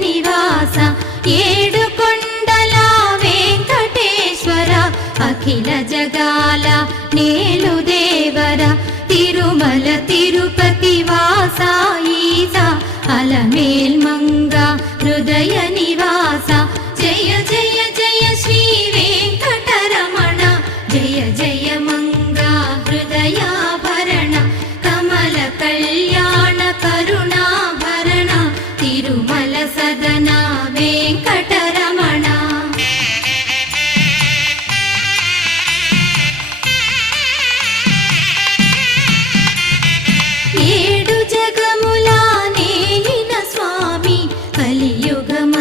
నివాస ఏడు కొండల వెంకటేశ్వర అఖిల జగాల నేలు దేవర తిరుమల తిరుపతి వాస ఈస అలమేల్ మంగ హృదయ నివాస జయ జయ జయ శ్రీ వెంకటరమణ జయ జయ మంగ హృదయాభరణ కమల కళ్యాణ కరుణాభరణ తిరుమల సదన వెంకటరమణ ఏడు జగముల నేలిన స్వామి కలియుగము